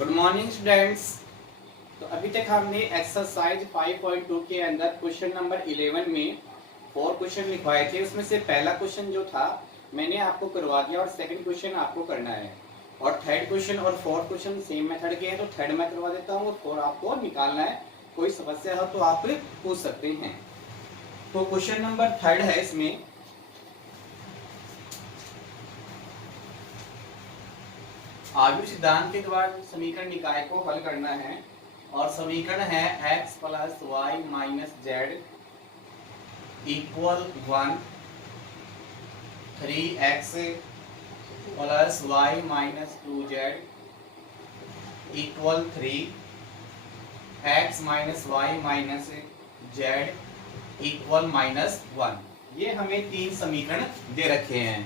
Good morning students. तो अभी तक हमने एक्सरसाइज 5.2 के अंदर क्वेश्चन नंबर 11 में 4 क्वेश्चन लिखवाए थे। उसमें से पहला क्वेश्चन जो था मैंने आपको करवा दिया और सेकंड क्वेश्चन आपको करना है, और थर्ड क्वेश्चन और फोर्थ क्वेश्चन सेम मेथड के हैं, तो थर्ड मैं करवा देता हूँ और फोर्थ आपको निकालना है। कोई समस्या हो तो आप पूछ सकते हैं। तो क्वेश्चन नंबर थर्ड है, इसमें आव्यूह सिद्धांत के द्वारा समीकरण निकाय को हल करना है, और समीकरण है x plus Y minus Z equal 1, 3x plus Y minus 2z equal 3, x minus Y minus Z equal -1। ये हमें तीन समीकरण दे रखे हैं।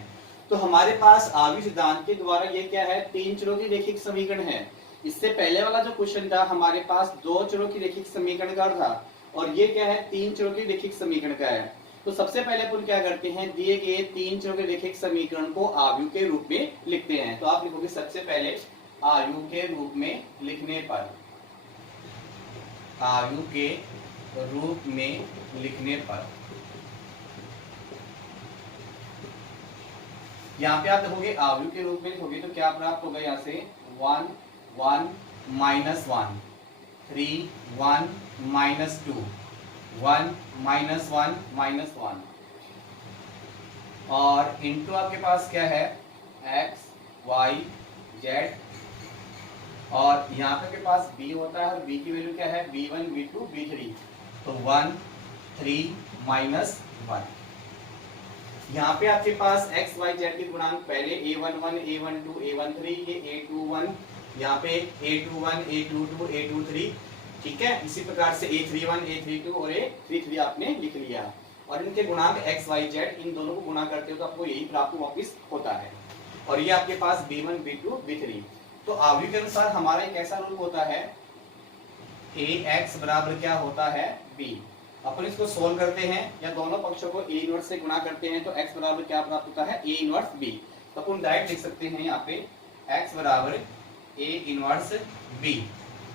तो हमारे पास आव्यूह सिद्धांत के द्वारा ये क्या है, तीन चरों की रैखिक समीकरण है। इससे पहले वाला जो क्वेश्चन था हमारे पास दो चरों की रैखिक समीकरण का था, और ये क्या है, तीन चरों की रैखिक समीकरण का है। तो सबसे पहले अपन क्या करते हैं, दिए गए तीन चरों के रैखिक समीकरण को आव्यूह के रूप में लिखते हैं। तो आप लिखोगे सबसे पहले आव्यूह के रूप में लिखने पर, आव्यूह के रूप में लिखने पर यहाँ पे आप देखोगे आव्यूह के रूप में लिखोगे तो क्या प्राप्त होगा, यहाँ से 1 1 -1, 3 1 -2, 1 -1 -1, और इंटू आपके पास क्या है x y z, और यहाँ पे के पास b होता है, और b की वैल्यू क्या है b1 b2 b3, तो 1 3 -1। यहाँ पे आपके पास x y z के गुणांक पहले a11 a12 a13 ये a21, यहाँ पे a21 a22 a23, ठीक है। इसी प्रकार से a31 a32 और a33 आपने लिख लिया, और इनके गुणांक x y z इन दोनों को गुणा करते हो तो आपको यही प्राप्त वापिस होता है, और ये आपके पास b1 b2 b3। तो आव्यूह के अनुसार हमारा एक ऐसा रूल होता है ax बराबर क्या होता है b। अपन इसको सोल्व करते हैं या दोनों पक्षों को a इनवर्स से गुणा करते हैं तो x बराबर क्या प्राप्त होता है a इनवर्स b। तो अपन डायरेक्ट लिख सकते हैं यहाँ पे x बराबर a इनवर्स b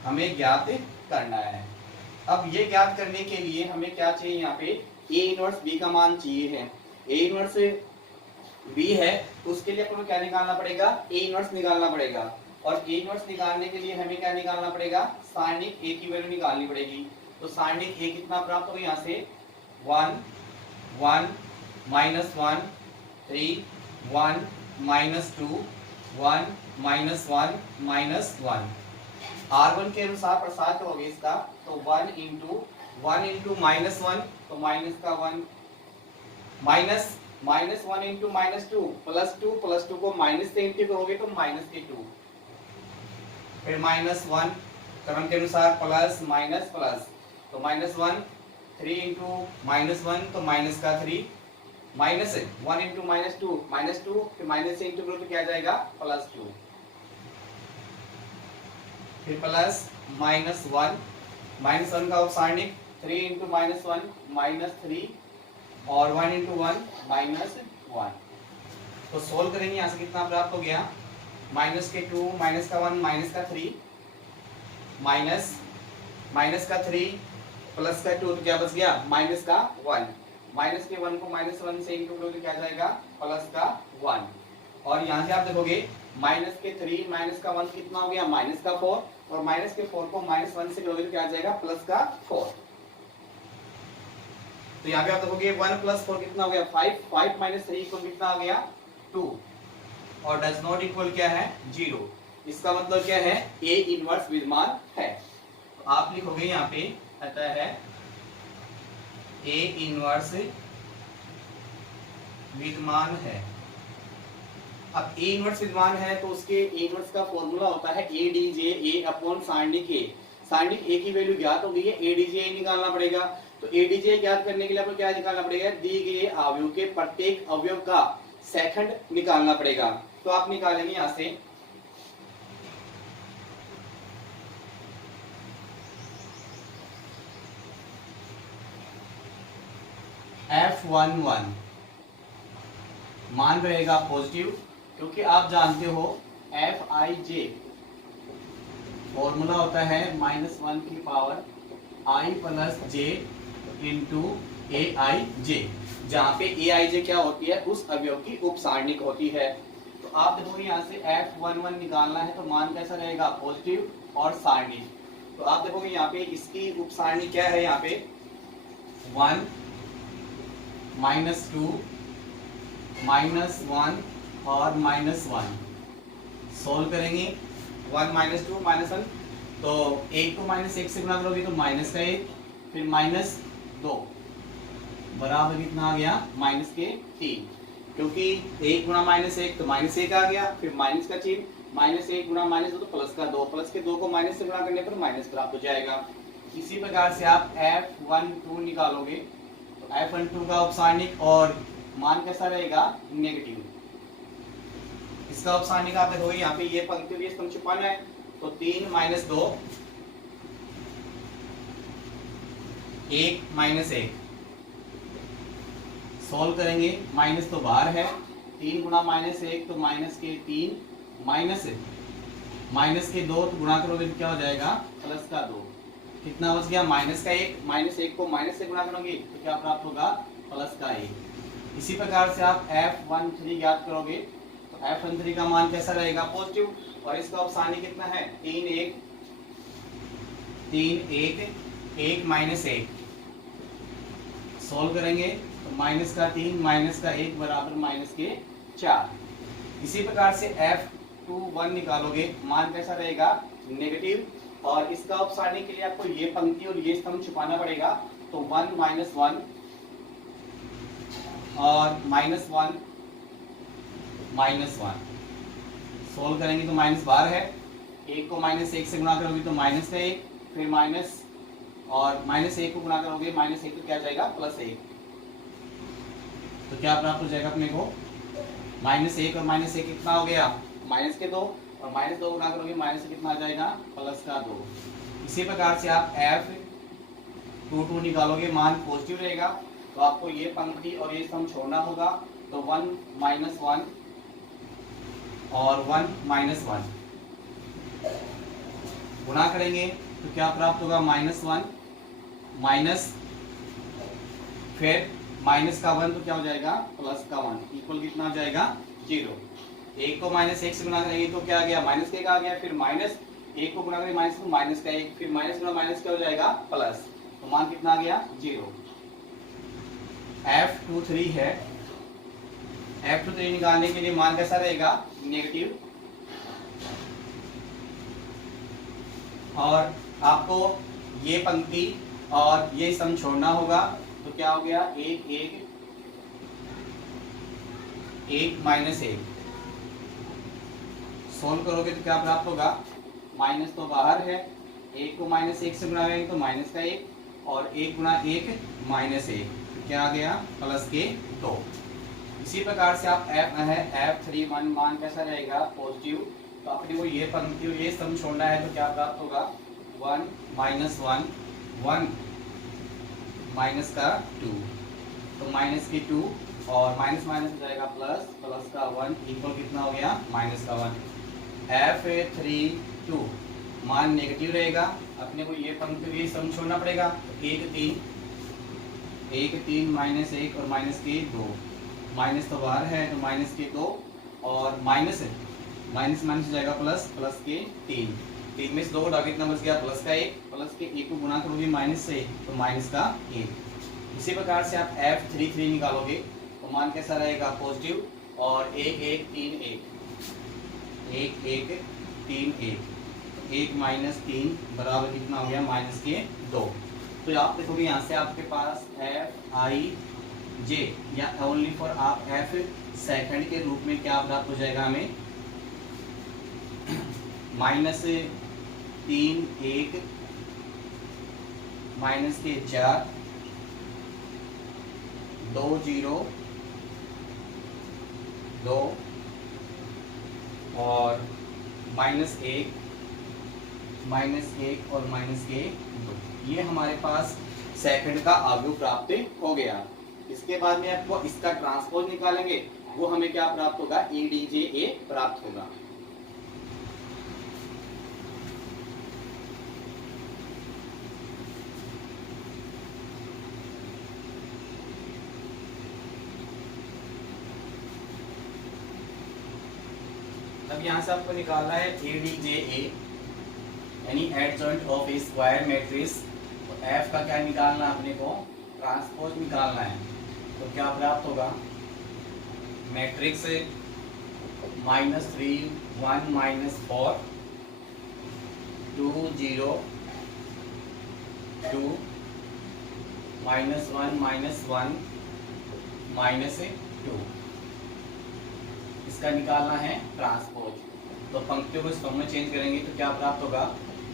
हमें ज्ञात करना है। अब ये ज्ञात करने के लिए हमें क्या चाहिए, यहाँ पे a इनवर्स b का मान चाहिए है। a इनवर्स b है तो उसके लिए अपन को क्या निकालना पड़ेगा, a इनवर्स निकालना पड़ेगा, और a इनवर्स निकालने के लिए हमें क्या निकालना पड़ेगा, साइनिक a की वैल्यू निकालनी पड़ेगी। तो साइनिक a कितना प्राप्त होगा, यहाँ से 1 1 -1 3 1 -2 1 -1 -1। R1 के अनुसार प्रसार करोगे इसका तो 1 इंटू -1 तो माइनस का 1 -1 इंटू -2 +2 को माइनस से इंटू करोगे तो माइनस के 2, फिर -1 क्रम के अनुसार प्लस माइनस प्लस, तो -1 3 इंटू -1 तो माइनस का 3, -1 इंटू -2 फिर माइनस से इंटू करो तो क्या जाएगा +2, फिर प्लस -1 का सारणिक 3 इंटू -1 -3, और 1 इंटू 1 -1। तो सोल्व करेंगे, यहाँ से कितना प्राप्त हो गया, माइनस के 2 माइनस का 1 माइनस का 3 माइनस का 3 प्लस का 2 तो क्या बच गया माइनस का 1, माइनस के 1 को -1 से इंटू करो तो क्या जाएगा प्लस का 1, और यहाँ से आप देखोगे माइनस के 3 माइनस का 1 कितना हो गया माइनस का 4, और माइनस के 4 को -1 से करोगे तो क्या जाएगा प्लस का 4। तो यहाँ पे आप देखोगे 1 + 4 कितना हो गया 5, 5 - 3 इक्वल कितना हो गया 2, और डज नॉट इक्वल क्या है 0। इसका मतलब क्या है a इनवर्स विद्यमान है। तो आप लिखोगे यहाँ पे आता है a इनवर्स विद्यमान है। अब a इनवर्स विद्यमान है तो उसके a इनवर्स का फॉर्मूला होता है ADJ A अपॉन साइनिक A। साइनिक A की वैल्यू ज्ञात हो गई है, ADJ निकालना पड़ेगा। तो ADJ ज्ञात करने के लिए आपको क्या निकालना पड़ेगा, दिए गए अवयव के प्रत्येक अवयव का सेकंड निकालना पड़ेगा। तो आप निकालेंगे यहाँ से F11 मान रहेगा पॉजिटिव, क्योंकि आप जानते हो Fij फॉर्मूला होता है -1 की power i plus J into A I J, जहाँ पे ए आई जे क्या होती है, उस अवयव की उपसारणिक होती है। तो आप देखो यहाँ से F11 निकालना है तो मान कैसा रहेगा, पॉजिटिव और सारणिक। तो आप देखोगे यहाँ पे इसकी उपसारणी क्या है, यहाँ पे 1 -2 -1 और -1 सोल्व करेंगे। 1 -2 -1, तो 1 को -1 से गुणा करोगे तो माइनस का 1, फिर -2 बराबर कितना आ गया, -3, क्योंकि 1 गुणा -1 तो -1 आ गया, फिर माइनस का चिन्ह, -1 गुणा -2 तो प्लस का 2, प्लस के 2 को माइनस से गुणा करने पर माइनस प्राप्त हो जाएगा। इसी प्रकार से आप F12 निकालोगे तो F12 का उपसारणिक और मान कैसा रहेगा, नेगेटिव। इसका उपसारणिक आप देखोगे यहाँ पे ये पंक्ति और ये स्तंभ छुपाना है, तो 3 - 2 1 -1 सॉल्व करेंगे। माइनस तो बाहर है, 3 गुणा -1 तो -3, माइनस के 2 तो गुणा करोगे तो क्या हो जाएगा, प्लस का 2, कितना बच गया, -1, -1 को माइनस से गुणा करोगे तो क्या प्राप्त होगा, प्लस का 1। इसी प्रकार से आप F13 ज्ञात करोगे तो F13 का मान कैसा रहेगा, पॉजिटिव, और इसका उपसारणिक कितना है, 3 1 1 -1 सोल्व करेंगे तो -3 -1 बराबर -4। इसी प्रकार से F21 निकालोगे, मान कैसा रहेगा, नेगेटिव, और इसका उपसारणिक के लिए आपको ये पंक्ति और ये स्तंभ छुपाना पड़ेगा, तो 1 -1 और -1 सोल्व करेंगे तो माइनस बाहर है, 1 को -1 से गुणा करोगे तो माइनस का 1, फिर माइनस और -1 को गुणा करोगे -1 तो क्या जाएगा, +1, तो क्या प्राप्त हो जाएगा अपने को, -1 और -1 कितना हो गया, -2, और -2 गुणा करोगे माइनस से कितना आ जाएगा, +2। इसी प्रकार से आप F22 निकालोगे, मान पॉजिटिव रहेगा, तो आपको ये पंक्ति और ये स्तंभ छोड़ना होगा, तो 1 -1 और 1 -1 गुणा करेंगे तो क्या प्राप्त होगा, -1 माइनस, फिर माइनस का 1 तो क्या हो जाएगा, प्लस का 1 इक्वल कितना हो जाएगा, 0। 1 को -1 से गुणा करेंगे तो क्या आ गया, -1 आ गया, फिर -1 को गुणा करेंगे माइनस तो माइनस का 1, फिर माइनस गुणा माइनस क्या हो जाएगा, प्लस, तो मान कितना आ गया, 0। F23 है, F23 निकालने के लिए मान कैसा रहेगा, नेगेटिव, और आपको ये पंक्ति और ये सम छोड़ना होगा, तो क्या हो गया, 1 -1 सोल्व करोगे तो क्या प्राप्त होगा, माइनस तो बाहर है, 1 को -1 से गुणा करेंगे तो माइनस का 1, और 1 गुणा 1 -1, तो क्या आ गया, +2। इसी प्रकार से आप F31 मान कैसा रहेगा, पॉजिटिव, तो अपने को ये पंक्ति और ये सम छोड़ना है, तो क्या प्राप्त होगा, 1 -1 1 माइनस का 2, तो माइनस के 2 और माइनस माइनस हो जाएगा प्लस, प्लस का 1 इक्वल कितना हो गया, माइनस का 1। F32 मान नेगेटिव रहेगा, अपने को ये पंक्ति ये सम छोड़ना पड़ेगा, तो 1 3 -1 और माइनस के 2, माइनस तो बाहर है तो माइनस के 2, और माइनस माइनस हो जाएगा प्लस, प्लस के 3 में से 2 घटा कितना बच गया, प्लस का 1, प्लस के 1 को गुणा करोगे माइनस से तो माइनस का 1। इसी प्रकार से आप F33 निकालोगे तो मान कैसा रहेगा, पॉजिटिव, और 1 1 3 1 1 3 1 -3 बराबर कितना हो गया, माइनस के 2। तो आप देखोगे यहाँ से आपके पास Fij या ओनली फॉर आप F सेकंड के रूप में क्या प्राप्त हो जाएगा हमें, -3 1 माइनस के 4 2 0 2 और -1 और माइनस के 2, ये हमारे पास सेकंड का अवयव प्राप्त हो गया। इसके बाद में आपको इसका ट्रांसपोज निकालेंगे, वो हमें क्या प्राप्त होगा, EDJA प्राप्त होगा। अब यहाँ से आपको निकालना है ADJA यानी adjoint of A square matrix. तो F का क्या निकालना है अपने को, ट्रांसपोज निकालना है। तो क्या प्राप्त होगा, मैट्रिक्स -3 1 -4 2 0 2 -1 -1 -2, इसका निकालना है ट्रांसपोज। तो पंक्तियों को स्तंभ में चेंज करेंगे तो क्या प्राप्त होगा,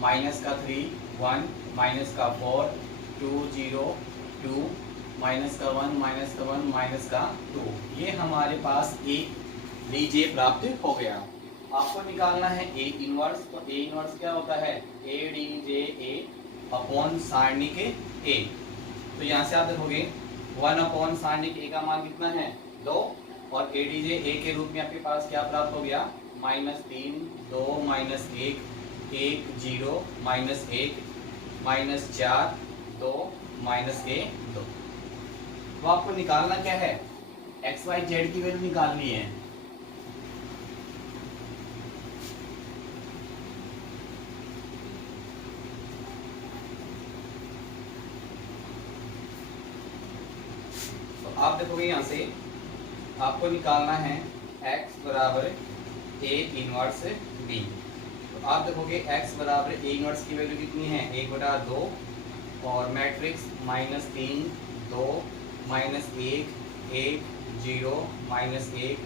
-3 1 -4 2 0 2 -1 -1 -2, ये हमारे पास ADJ प्राप्त हो गया। आपको निकालना है A इनवर्स। तो A इनवर्स क्या होता है, ADJA अपॉन सारणिक A। तो यहाँ से आप देखोगे 1 अपॉन सारणिक A का मान कितना है, 2, और ADJA के रूप में आपके पास क्या प्राप्त हो गया, -3 2 -1 1 0 -1 -4 2 -2। तो आपको निकालना क्या है, XYZ की वैल्यू निकालनी है। तो आप देखोगे यहाँ से आपको निकालना है x बराबर A इनवर्स B। तो आप देखोगे x बराबर A इनवर्स की वैल्यू कितनी है, 1/2, और मैट्रिक्स -3 2 -1 1 0 -1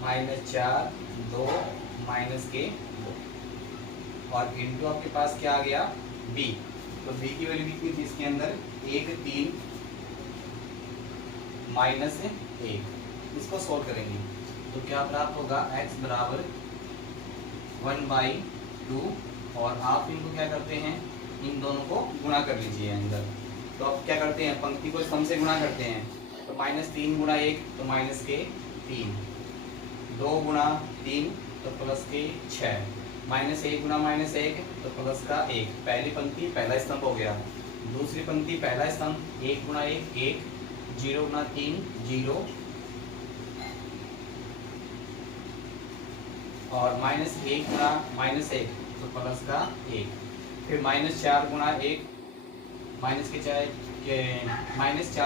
-4 2 -2, और इनटू आपके पास क्या आ गया, B। तो B की वैल्यू कितनी थी इसके अंदर, 1 3 -1। इसको सोल्व करेंगे तो क्या प्राप्त होगा, x बराबर 1/2, और आप इनको क्या करते हैं, इन दोनों को गुणा कर लीजिए अंदर। तो आप क्या करते हैं, पंक्ति को स्तंभ से गुणा करते हैं। तो -3 × 1 तो -3, 2 × 3 तो +6, -1 × -1 तो +1। पहली पंक्ति पहला स्तंभ हो गया, दूसरी पंक्ति पहला स्तंभ, 1 × 1 1 0 × 3 0, और -1 × -1 तो +1। फिर -4 × 1 -4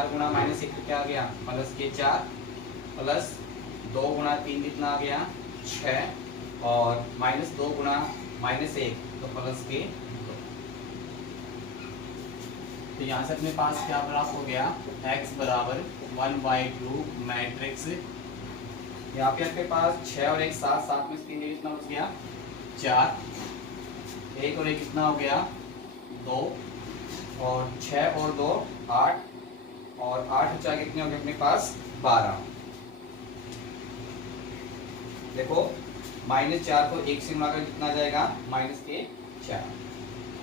× -1 तो क्या आ गया, +4, प्लस 2 × 3 कितना आ गया, 6, और -2 × -1 तो +2। तो यहाँ से अपने पास क्या प्राप्त हो गया, x बराबर 1/2 मैट्रिक्स। यहाँ पे आपके पास 6 और 1 7 7 में से 3 कितना बच गया, 4, 1 और 1 कितना हो गया, 2, और 6 और 2 8, और 8 और 4 कितने हो गए अपने पास, 12। देखो -4 को 1 से गुणा कर कितना आ जाएगा, -4,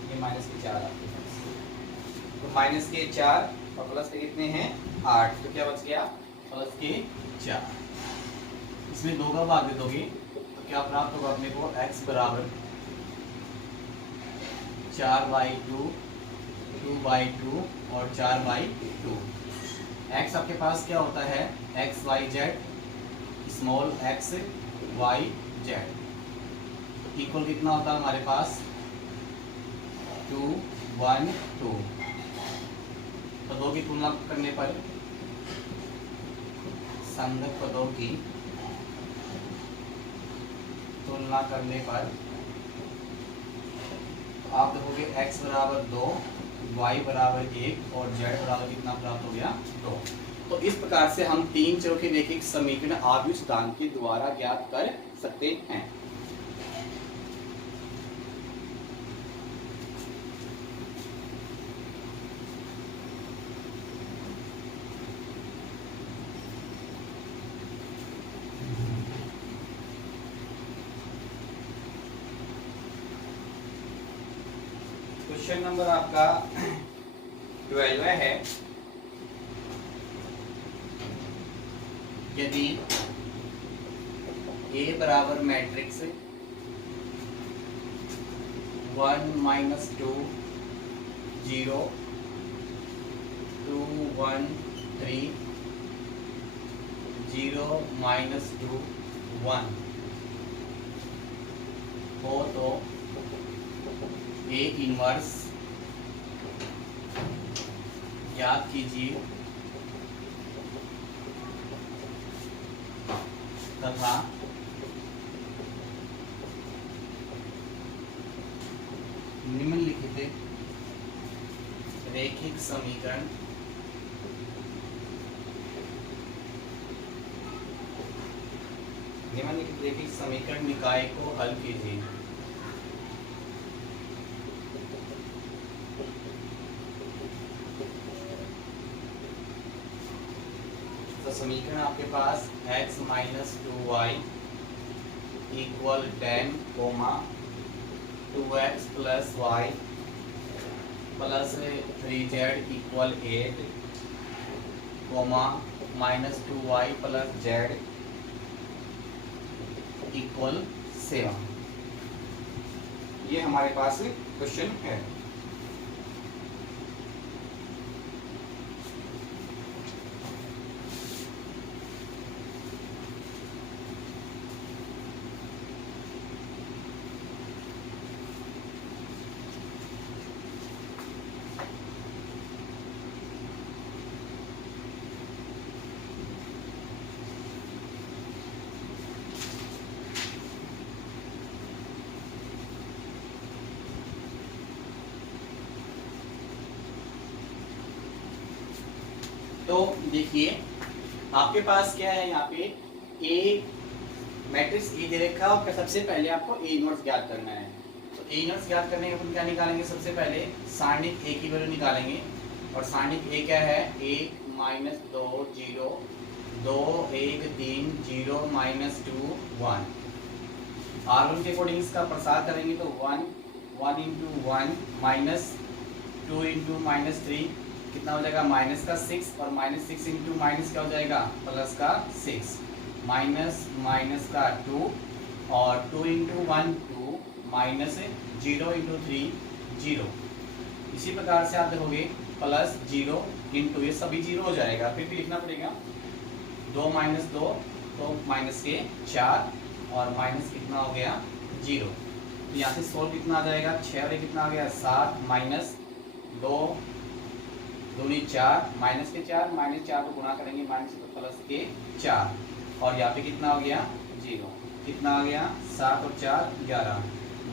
ये -4 आपके पास। तो -4 और प्लस के कितने हैं, 8, तो क्या बच गया, +4। इसमें 2 का भाग दे दोगे तो क्या प्राप्त होगा अपने को, x बराबर 4/2 2/2 और 4/2। x आपके पास क्या होता है, XYZ स्मॉल XYZ इक्वल कितना होता है हमारे पास, 2 1 2। तो 2 की तुलना करने पर, संगत पदों की तुलना करने पर आप देखोगे x बराबर 2 y बराबर 1 और z बराबर कितना प्राप्त हो गया, 2। तो इस प्रकार से हम 3 चरों के रैखिक समीकरण आव्यूह सिद्धांत के द्वारा ज्ञात कर सकते हैं। क्वेश्चन नंबर आपका 12 है, यदि A बराबर मैट्रिक्स 1 -2 0 2 1 3 0 -2 1 हो तो ए इनवर्स ज्ञात कीजिए तथा निम्नलिखित रैखिक समीकरण निकाय को हल कीजिए। तो समीकरण आपके पास x minus 2y equal 10 comma 2x plus y plus 3z equal 8 comma minus 2y plus z equal 7। ये हमारे पास क्वेश्चन है। तो देखिए आपके पास क्या है, यहाँ पे ए मैट्रिक्स ए दे रखा है और सबसे पहले आपको ए इनवर्स ज्ञात करना है। तो ए इनवर्स ज्ञात करने के अपन क्या निकालेंगे, सबसे पहले सारणिक ए की वैल्यू निकालेंगे। और सारणिक ए क्या है, 1 माइनस 2 0 2 1 3 0 माइनस 2 1। R1 के अकॉर्डिंग इसका प्रसार करेंगे तो 1 1 इंटू 1 माइनस 2 इंटू माइनस 3 कितना हो जाएगा, माइनस का 6 और माइनस 6 इंटू माइनस क्या हो जाएगा, प्लस का 6 माइनस माइनस का 2 और 2 इंटू 1 2 माइनस 0 इंटू 3 0। इसी प्रकार से आप देखोगे प्लस 0 इंटू ये सभी 0 हो जाएगा, फिर भी लिखना पड़ेगा 2 माइनस 2 तो माइनस के 4 और माइनस कितना हो गया 0। तो यहाँ से सोल्व कितना आ जाएगा, 6 और कितना आ गया 7 माइनस 2 दूनी 4 माइनस के 4 माइनस 4 को गुणा करेंगे माइनस तो प्लस के 4 और यहाँ पे कितना हो गया 0। कितना आ गया 7 और 4 11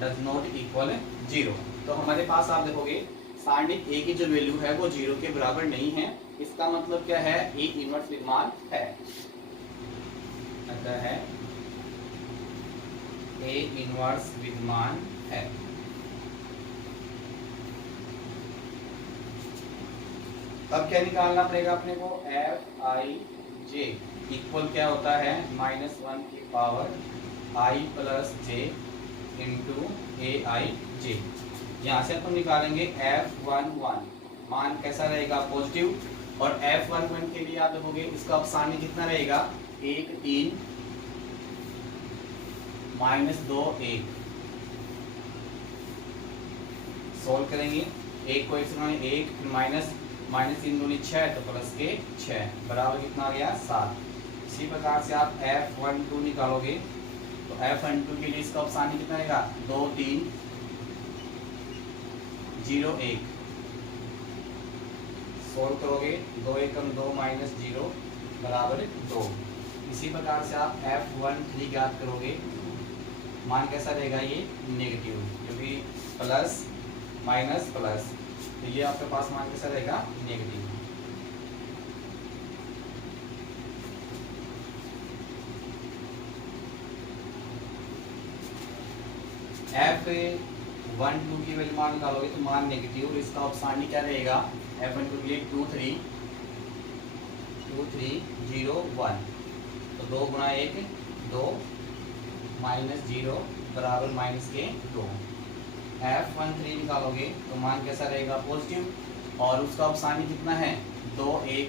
डज नॉट इक्वल 0। तो हमारे पास आप देखोगे सारणिक ए की जो वैल्यू है वो 0 के बराबर नहीं है। इसका मतलब क्या है, ए इनवर्स विद्यमान है। अतः है ए इनवर्स विद्यमान है। अब क्या निकालना पड़ेगा अपने को, एफ आई जे इक्वल क्या होता है -1 की power I plus J into A I जे। यहाँ से अपन निकालेंगे F11 मान कैसा रहेगा, पॉजिटिव। और F11 के लिए आप देखोगे इसका सारणी कितना रहेगा, 1 3 माइनस 2 1। सोल्व करेंगे 1 को 1 माइनस माइनस 3 दूनी 6 तो प्लस के 6 बराबर कितना आ गया 7। इसी प्रकार से आप F12 निकालोगे तो F12 के लिए इसका सारणी कितना रहेगा, 2 3 0 1। सोल्व करोगे 2 1 2 माइनस 0 बराबर 2। इसी प्रकार से आप F13 ज्ञात करोगे, मान कैसा रहेगा ये नेगेटिव, क्योंकि प्लस माइनस प्लस तो ये आपके पास मान कैसा रहेगा नेगेटिव। F12 की वैल्यू मान निकालोगे तो मान नेगेटिव, इसका सारणी क्या रहेगा, F12 के लिए 2 3 0 1 तो 2 गुणा 1 2 माइनस 0 बराबर माइनस के 2। F13 निकालोगे तो मान कैसा रहेगा, पॉजिटिव। और उसका सारणी कितना है, 2 1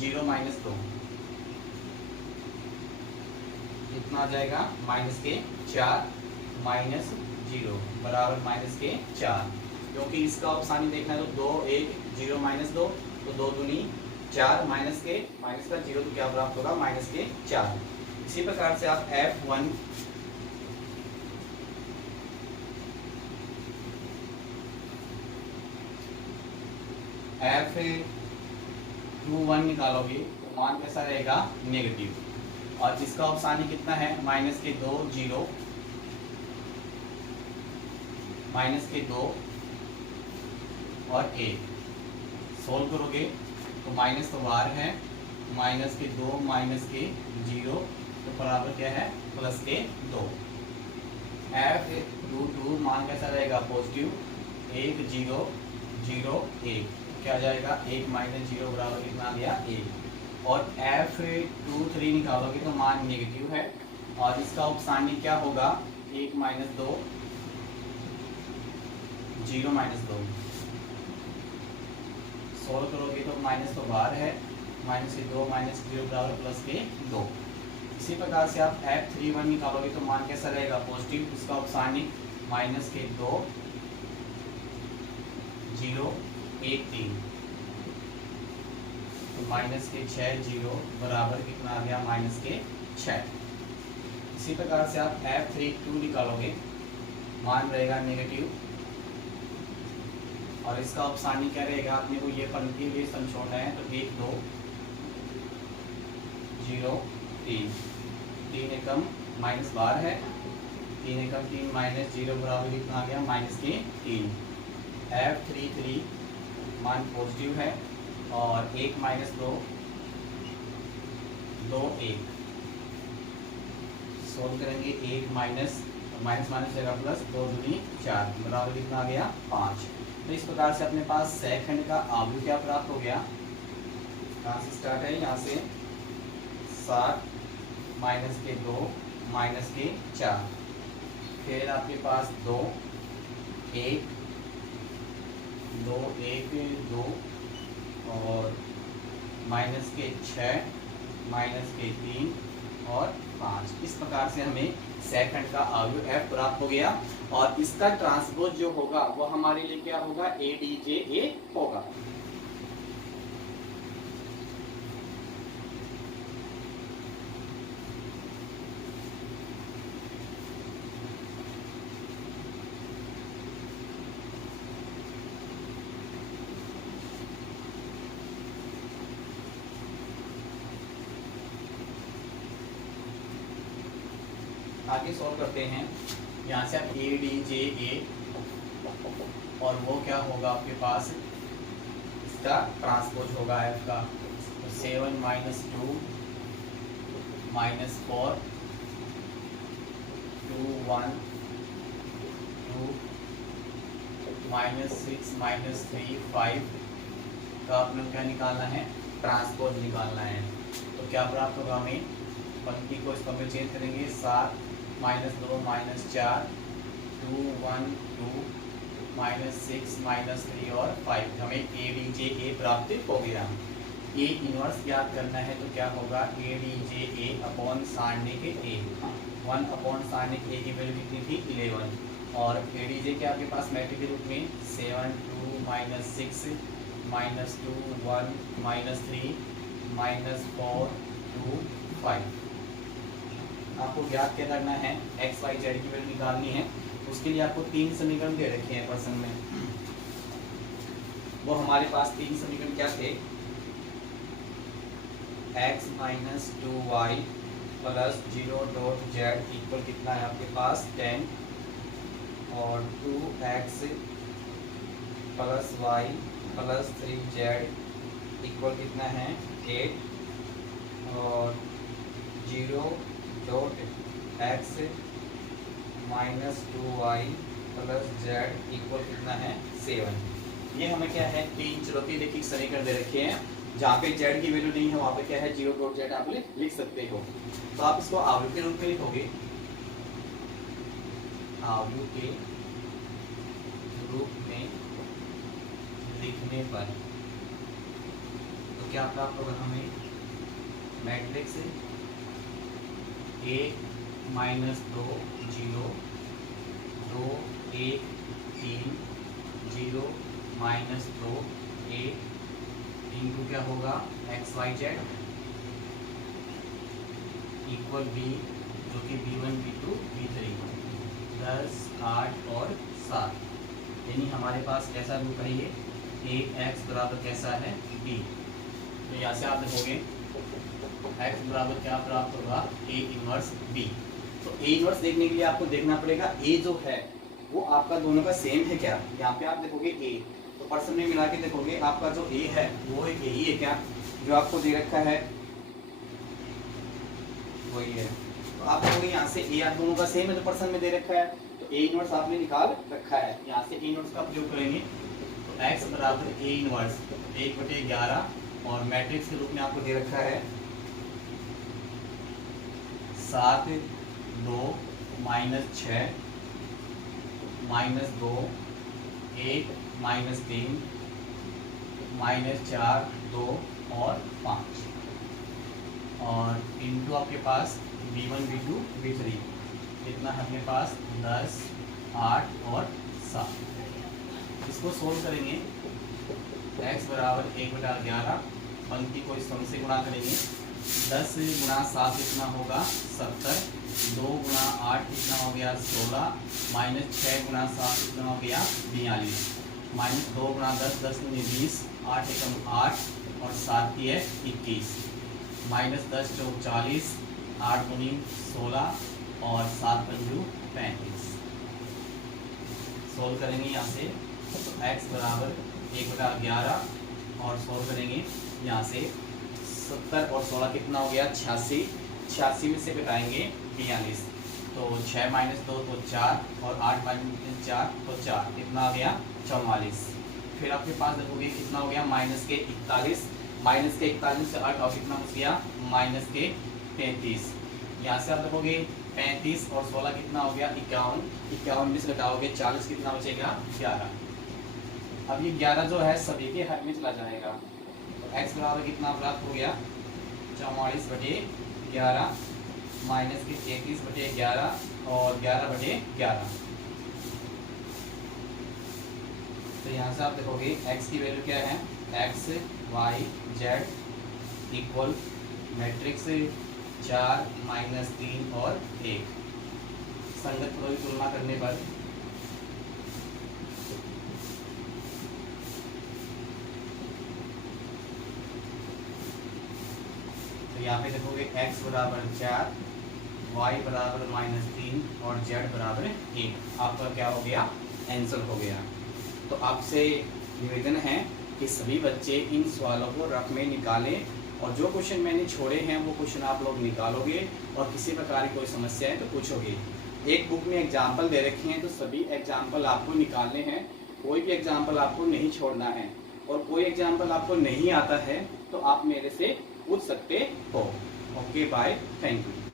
0 माइनस 2 कितना आ जाएगा, माइनस के 4 माइनस 0 बराबर माइनस के 4। क्योंकि इसका सारणी देखना है तो 2 1 0 माइनस 2 तो 2 दूनी 4 माइनस का 0 तो क्या प्राप्त होगा, माइनस के 4। इसी प्रकार से आप F21 निकालोगे तो मान कैसा रहेगा, नेगेटिव। और इसका ऑप्शानी कितना है, माइनस के 2 0, माइनस के 2 और 1। सोल्व करोगे तो माइनस तो बाहर है, माइनस के 2 माइनस के 0 तो बराबर क्या है, प्लस के 2। F22 मान कैसा रहेगा, पॉजिटिव। 1 0 0 1 क्या आ जाएगा, 1 माइनस 0 बराबर कितना आ गया, 1। और F23 निकालोगे तो मान नेगेटिव है, और इसका उपसानी क्या होगा, 1 माइनस 2 0 माइनस 2। सोल्व करोगे तो माइनस तो बाहर है, माइनस के 2 माइनस 0 बराबर प्लस के 2। इसी प्रकार से आप F31 निकालोगे तो मान कैसा रहेगा, पॉजिटिव। उसका ऑप्शानिक माइनस के 2 0 1 3 तो माइनस के 6 0 बराबर कितना आ गया, माइनस के 6। इसी प्रकार से आप F32 निकालोगे, मान रहेगा नेगेटिव, और इसका ऑप्शानी क्या रहेगा, अपने को ये पंक्ति भी समझोना है तो 1 2 0 3 3 एकम माइनस बार है, 3 एकम 3 माइनस 0 बराबर कितना आ गया, माइनस के 3। F33 मान पॉजिटिव है, और 1 माइनस 2 2 1। सोल्व करेंगे, 1 माइनस माइनस माइनस जगह प्लस, 2 दूनी 4 बराबर कितना आ गया, 5। तो इस प्रकार से अपने पास सेकंड का आव्यूह क्या प्राप्त हो गया, कहाँ से स्टार्ट है, यहाँ से 7 माइनस के 2 माइनस के 4, फिर आपके पास 2 1 2 1 2 और माइनस के 6 माइनस के 3 और 5। इस प्रकार से हमें सेकंड का आव्यूह F प्राप्त हो गया, और इसका ट्रांसपोज जो होगा वो हमारे लिए क्या होगा, ADJA होगा। आगे सॉल्व करते हैं, यहाँ से आप ADJA, और वो क्या होगा आपके पास, इसका ट्रांसपोज होगा F का, तो 7 माइनस 2 माइनस 4 2 1 2 माइनस 6 माइनस 3 5 का अपने क्या निकालना है, ट्रांसपोज निकालना है। तो क्या प्राप्त होगा, हमें पंक्ति को इसको में चेंज करेंगे, 7 माइनस 2 माइनस 4 2 1 2 माइनस 6 माइनस 3 और 5। हमें ADJA प्राप्त हो गया। A इनवर्स ज्ञात करना है तो क्या होगा, ADJA अपॉन सारणिक A, 1 अपॉन सारणिक A की वैल्यू कितनी थी, 11, और ADJ के आपके पास मैट्रिक्स के रूप में 7 2 माइनस 6 माइनस 2 1 माइनस 3 माइनस 4 2 5। आपको ज्ञात क्या करना है, एक्स वाई जेड की वैल्यू निकालनी है। उसके लिए आपको 3 समीकरण दे रखे हैं प्रश्न में। वो हमारे पास 3 समीकरण क्या थे, x minus 2y plus 0 dot Z equal कितना है आपके पास 10, और 2x plus y plus 3z equal कितना है 8, और 0 dot x minus 2y plus Z equal कितना है 7। ये हमें क्या है, 3 चुनौती देखिए समीकरण दे रखे हैं, जहाँ पे जेड की वैल्यू नहीं है वहाँ पे क्या है, 0 डॉट जेड आप लिख सकते हो। तो आप इसको आव्यूह के रूप में लिखोगे, आव्यूह के रूप में लिखने पर तो क्या प्राप्त होगा, हमें matrix A minus 2 0 2 1 3 0 minus 2 1 into क्या होगा X Y Z equal B, जो कि B1 B2 B3 10 8 और 7। यानी हमारे पास कैसा रूप है, ये ए एक्स बराबर कैसा है बी। तो यहाँ से आप देखोगे एक्स बराबर क्या प्राप्त होगा ए इनवर्स बी। तो ए इनवर्स देखने के लिए आपको देखना पड़ेगा ए जो है वो आपका दोनों का सेम है क्या। यहाँ पे आप देखोगे ए, तो परसेंट में मिला के देखोगे आपका जो ए है वो एक ए ही है क्या, जो आपको दे रखा है वही है। तो आप देखोगे यहाँ से ए आप दोनों का सेम है, तो परसेंट में दे रखा है, तो ए इनवर्स आपने निकाल रखा है। यहाँ से ए इनवर्स का प्रयोग करेंगे तो एक्स बराबर ए इनवर्स 1/11 और मैट्रिक्स के रूप में आपको दे रखा है 7 2 -6 -2 1 -3 -4 2 और 5 और इनटू आपके पास b1 b2 b3 कितना है अपने पास 10 8 और 7। इसको सोल्व करेंगे x बराबर 1/11 पंक्ति को इस क्रम से गुणा करेंगे 10 गुणा 7 कितना होगा 70 2 गुणा 8 कितना हो गया 16 -6 गुणा 7 कितना हो गया 42 -2 गुणा 10 10 दूनी 20 8 एकम 8 और 7 की है 21 -10 चौक 40 8 दूनी 16 और 7 पंजू 35। सोल्व करेंगे यहाँ से तो x बराबर 1/11 और सोल्व करेंगे यहाँ से 70 और 16 कितना हो गया 86 86 में से घटाएंगे 42 तो 6 - 2 तो 4 और 8 - 4 तो 4 कितना आ गया 44। फिर आपके पास देखोगे कितना हो गया -41 -41 से 8 और कितना बच गया -33। यहाँ से आप देखोगे 35 और 16 कितना हो गया 51 51 में से घटाओगे 40 कितना बचेगा 11। अब ये 11 जो है सभी के हक में चला जाएगा तो x बराबर कितना प्राप्त हो गया 44/11 माइनस के 33/11 और 11/11। तो यहाँ से आप देखोगे x की वैल्यू क्या है x y z equal matrix 4 -3 और 1 संगत पदों की तुलना करने पर तो यहाँ पे देखोगे x बराबर 4 y बराबर -3 और z बराबर 1 आपका क्या हो गया आंसर हो गया। तो आपसे निवेदन है कि सभी बच्चे इन सवालों को रफ में निकालें और जो क्वेश्चन मैंने छोड़े हैं वो क्वेश्चन आप लोग निकालोगे और किसी प्रकार की कोई समस्या है तो पूछोगे। एक बुक में एग्जाम्पल दे रखे हैं तो सभी एग्जाम्पल आपको निकालने हैं, कोई भी एग्जाम्पल आपको नहीं छोड़ना है और कोई एग्जाम्पल आपको नहीं आता है तो आप मेरे से पूछ सकते हो। Okay bye, thank you.